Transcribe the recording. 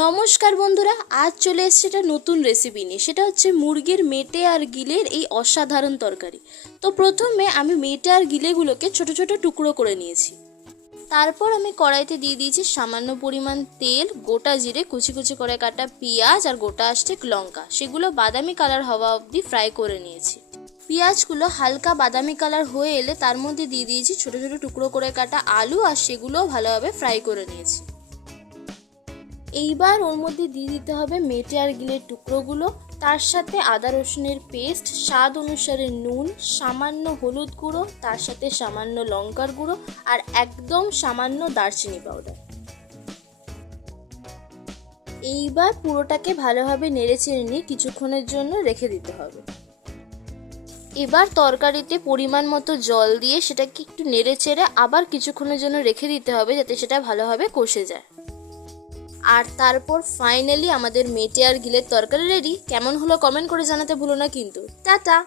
নমস্কার বন্ধুরা, আজ চলে এসেছে একটা নতুন রেসিপি নিয়ে। সেটা হচ্ছে মুরগির মেটে আর গিলের এই অসাধারণ তরকারি। তো প্রথমে আমি মেটে আর গিলেগুলোকে ছোট ছোট টুকরো করে নিয়েছি। তারপর আমি কড়াইতে দিয়ে দিয়েছি সামান্য পরিমাণ তেল, গোটা জিরে, কুচি কুচি করে কাটা পেঁয়াজ আর গোটা আষ্টেক লঙ্কা। সেগুলো বাদামি কালার হওয়া অবধি ফ্রাই করে নিয়েছি। পেঁয়াজগুলো হালকা বাদামি কালার হয়ে এলে তার মধ্যে দিয়ে দিয়েছি ছোট ছোট টুকরো করে কাটা আলু, আর সেগুলোও ভালোভাবে ফ্রাই করে নিয়েছি। এইবার ওর মধ্যে দিয়ে দিতে হবে মেটে আর গিলের টুকরোগুলো, তার সাথে আদা রসুনের পেস্ট, স্বাদ অনুসারে নুন, সামান্য হলুদ গুঁড়ো, তার সাথে সামান্য লঙ্কার গুঁড়ো আর একদম সামান্য দারচিনি পাউডার। এইবার পুরোটাকে ভালোভাবে নেড়েচেড়ে নিয়ে কিছুক্ষণের জন্য রেখে দিতে হবে। এবার তরকারিতে পরিমাণ মতো জল দিয়ে সেটাকে একটু নেড়েচেড়ে আবার কিছুক্ষণের জন্য রেখে দিতে হবে, যাতে সেটা ভালোভাবে কষে যায়। আর তারপর ফাইনালি আমাদের মেটে আর গিলের তরকারি রেডি। কেমন হলো কমেন্ট করে জানাতে ভুলো না কিন্তু। টাটা।